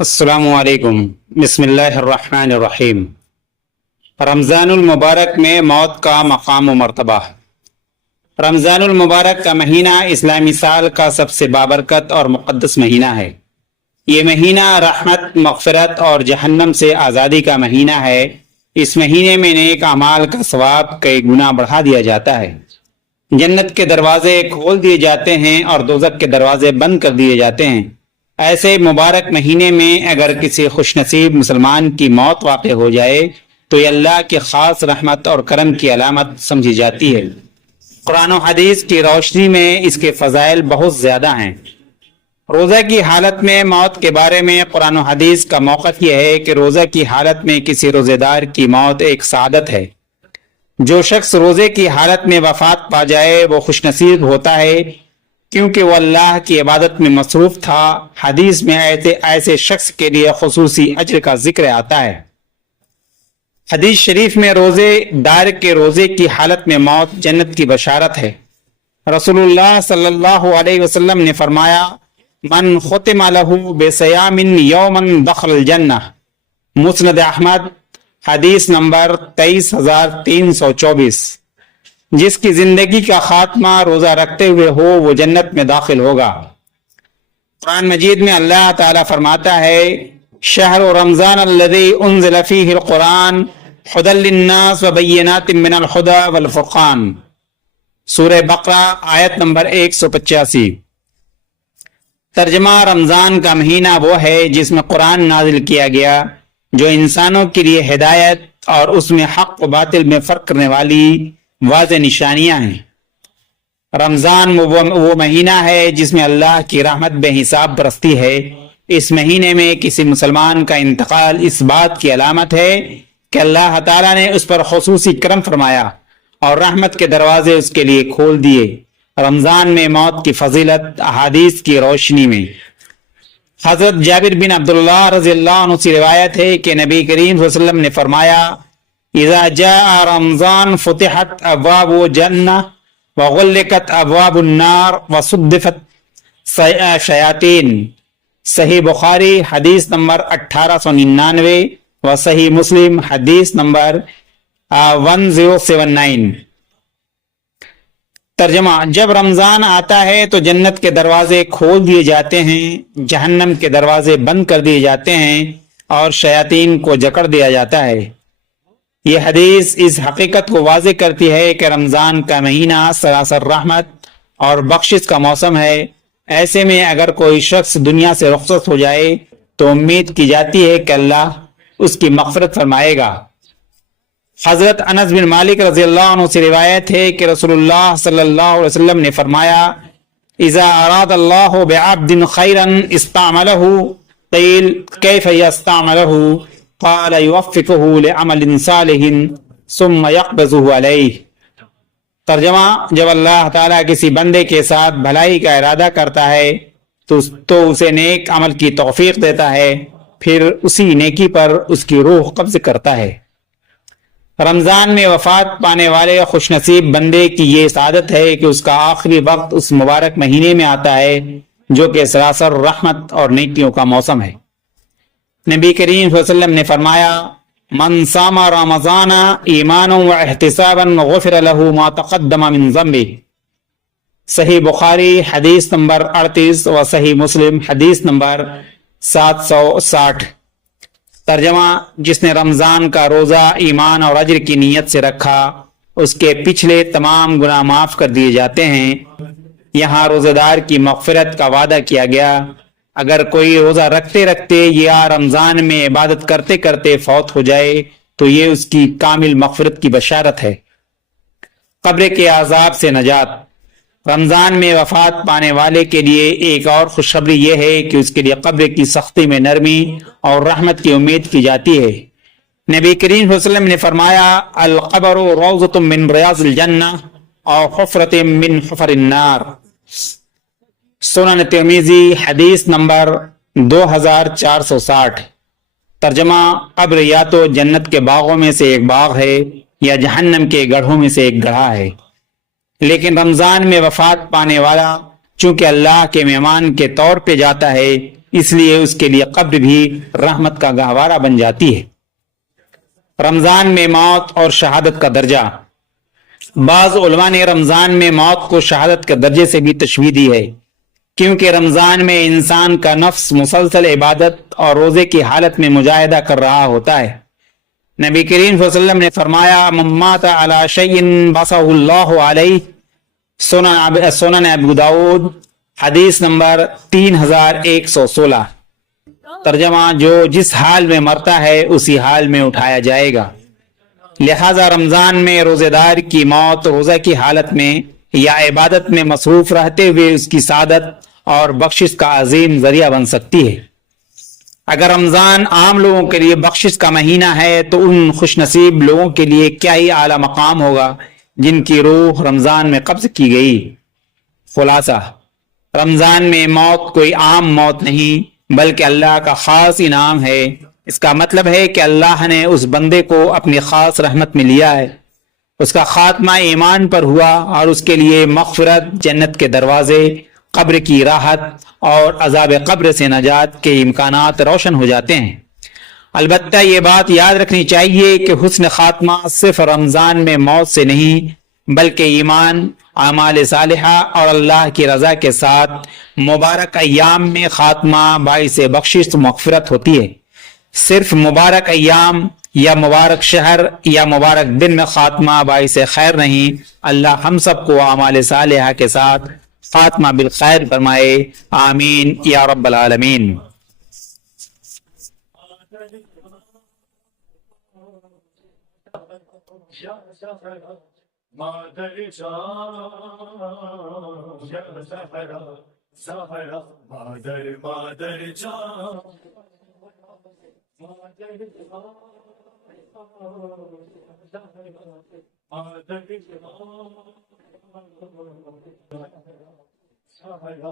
السلام علیکم۔ بسم اللہ الرحمن الرحیم۔ رمضان المبارک میں موت کا مقام و مرتبہ۔ رمضان المبارک کا مہینہ اسلامی سال کا سب سے بابرکت اور مقدس مہینہ ہے۔ یہ مہینہ رحمت، مغفرت اور جہنم سے آزادی کا مہینہ ہے۔ اس مہینے میں نیک اعمال کا ثواب کئی گنا بڑھا دیا جاتا ہے۔ جنت کے دروازے کھول دیے جاتے ہیں اور دوزخ کے دروازے بند کر دیے جاتے ہیں۔ ایسے مبارک مہینے میں اگر کسی خوش نصیب مسلمان کی موت واقع ہو جائے تو یہ اللہ کی خاص رحمت اور کرم کی علامت سمجھی جاتی ہے۔ قرآن و حدیث کی روشنی میں اس کے فضائل بہت زیادہ ہیں۔ روزہ کی حالت میں موت کے بارے میں قرآن و حدیث کا موقف یہ ہے کہ روزہ کی حالت میں کسی روزے دار کی موت ایک سعادت ہے۔ جو شخص روزے کی حالت میں وفات پا جائے وہ خوش نصیب ہوتا ہے، کیونکہ وہ اللہ کی عبادت میں مصروف تھا۔ حدیث میں ایسے شخص کے لیے خصوصی اجر کا ذکر آتا ہے۔ حدیث شریف میں روزے دار کے روزے کی حالت میں موت جنت کی بشارت ہے۔ رسول اللہ صلی اللہ علیہ وسلم نے فرمایا، من ختم لہ بصیام یوما دخل الجنہ۔ مسند احمد، حدیث نمبر 23324۔ جس کی زندگی کا خاتمہ روزہ رکھتے ہوئے ہو وہ جنت میں داخل ہوگا۔ قرآن مجید میں اللہ تعالیٰ فرماتا ہے، شہر رمضان الذی انزل فیہ القرآن ھدی للناس وبینات من الھدی والفرقان۔ سورہ بقرہ آیت نمبر 185۔ ترجمہ: رمضان کا مہینہ وہ ہے جس میں قرآن نازل کیا گیا، جو انسانوں کے لیے ہدایت اور اس میں حق و باطل میں فرق کرنے والی واضح نشانیاں ہیں۔ رمضان وہ مہینہ ہے جس میں اللہ کی رحمت بے حساب برستی ہے۔ اس مہینے میں کسی مسلمان کا انتقال اس بات کی علامت ہے کہ اللہ تعالیٰ نے اس پر خصوصی کرم فرمایا اور رحمت کے دروازے اس کے لیے کھول دیے۔ رمضان میں موت کی فضیلت احادیث کی روشنی میں۔ حضرت جابر بن عبداللہ رضی اللہ عنہ سے روایت ہے کہ نبی کریم صلی اللہ علیہ وسلم نے فرمایا، اذا جاء رمضان فتحت ابواب جنہ وغلقت ابواب النار وصدفت شیاطین۔ صحیح بخاری حدیث نمبر 1899 و صحیح مسلم حدیث نمبر 1079۔ ترجمہ: جب رمضان آتا ہے تو جنت کے دروازے کھول دیے جاتے ہیں، جہنم کے دروازے بند کر دیے جاتے ہیں اور شیاطین کو جکڑ دیا جاتا ہے۔ یہ حدیث اس حقیقت کو واضح کرتی ہے کہ رمضان کا مہینہ سراسر رحمت اور بخشش کا موسم ہے۔ ایسے میں اگر کوئی شخص دنیا سے رخصت ہو جائے تو امید کی جاتی ہے کہ اللہ اس کی مغفرت فرمائے گا۔ حضرت انس بن مالک رضی اللہ عنہ سے روایت ہے کہ رسول اللہ صلی اللہ علیہ وسلم نے فرمایا، اذا اراد اللہ بعبد خیرا استعملہ، قیل کیف یستعملہ، قال یوفقہ لعمل صالح ثم یقبضہ علیہ۔ ترجمہ: جب اللہ تعالیٰ کسی بندے کے ساتھ بھلائی کا ارادہ کرتا ہے تو اسے نیک عمل کی توفیق دیتا ہے، پھر اسی نیکی پر اس کی روح قبض کرتا ہے۔ رمضان میں وفات پانے والے خوش نصیب بندے کی یہ سعادت ہے کہ اس کا آخری وقت اس مبارک مہینے میں آتا ہے جو کہ سراسر رحمت اور نیکیوں کا موسم ہے۔ نبی کریم صلی اللہ علیہ وسلم نے فرمایا، من صام رمضان ایمانا و احتسابا غفر له ما تقدم من ذنبه۔ صحیح بخاری حدیث نمبر 38 و صحیح مسلم حدیث نمبر 760۔ ترجمہ: جس نے رمضان کا روزہ ایمان اور اجر کی نیت سے رکھا اس کے پچھلے تمام گناہ معاف کر دیے جاتے ہیں۔ یہاں روزہ دار کی مغفرت کا وعدہ کیا گیا۔ اگر کوئی روزہ رکھتے رکھتے یا رمضان میں عبادت کرتے کرتے فوت ہو جائے تو یہ اس کی کامل مغفرت کی بشارت ہے۔ قبر کے عذاب سے نجات۔ رمضان میں وفات پانے والے کے لیے ایک اور خوشخبری یہ ہے کہ اس کے لیے قبر کی سختی میں نرمی اور رحمت کی امید کی جاتی ہے۔ نبی کریم صلی اللہ علیہ وسلم نے فرمایا، القبر روضۃ من ریاض الجنہ اور حفرۃ من حفر النار۔ سنن ترمذی حدیث نمبر 2460۔ ترجمہ: قبر یا تو جنت کے باغوں میں سے ایک باغ ہے یا جہنم کے گڑھوں میں سے ایک گڑھا ہے، لیکن رمضان میں وفات پانے والا چونکہ اللہ کے مہمان کے طور پہ جاتا ہے اس لیے اس کے لیے قبر بھی رحمت کا گہوارہ بن جاتی ہے۔ رمضان میں موت اور شہادت کا درجہ۔ بعض علماء نے رمضان میں موت کو شہادت کے درجے سے بھی تشبیہ دی ہے، کیونکہ رمضان میں انسان کا نفس مسلسل عبادت اور روزے کی حالت میں مجاہدہ کر رہا ہوتا ہے۔ نبی کریم صلی اللہ علیہ وسلم نے فرمایا من مات علی شیء بصہ اللہ علیہ، سنن ابو داؤد حدیث نمبر 3116۔ ترجمہ، جو جس حال میں مرتا ہے اسی حال میں اٹھایا جائے گا۔ لہذا رمضان میں روزے دار کی موت روزہ کی حالت میں یا عبادت میں مصروف رہتے ہوئے اس کی سعادت اور بخشش کا عظیم ذریعہ بن سکتی ہے۔ اگر رمضان عام لوگوں کے لیے بخشش کا مہینہ ہے تو ان خوش نصیب لوگوں کے لیے کیا ہی اعلیٰ مقام ہوگا جن کی روح رمضان میں قبض کی گئی۔ خلاصہ، رمضان میں موت کوئی عام موت نہیں بلکہ اللہ کا خاص انعام ہے۔ اس کا مطلب ہے کہ اللہ نے اس بندے کو اپنی خاص رحمت میں لیا ہے، اس کا خاتمہ ایمان پر ہوا اور اس کے لیے مغفرت، جنت کے دروازے، قبر کی راحت اور عذاب قبر سے نجات کے امکانات روشن ہو جاتے ہیں۔ البتہ یہ بات یاد رکھنی چاہیے کہ حسن خاتمہ صرف رمضان میں موت سے نہیں بلکہ ایمان، اعمال صالحہ اور اللہ کی رضا کے ساتھ مبارک ایام میں خاتمہ باعث بخشش و مغفرت ہوتی ہے۔ صرف مبارک ایام یا مبارک شہر یا مبارک دن میں خاتمہ باعث خیر نہیں۔ اللہ ہم سب کو اعمال صالحہ کے ساتھ خاتمہ بالخیر فرمائے، آمین یا رب العالمین۔ مادر جان یا زہرا زہرا مادر مادر جان مادر جان مادر جان زہرا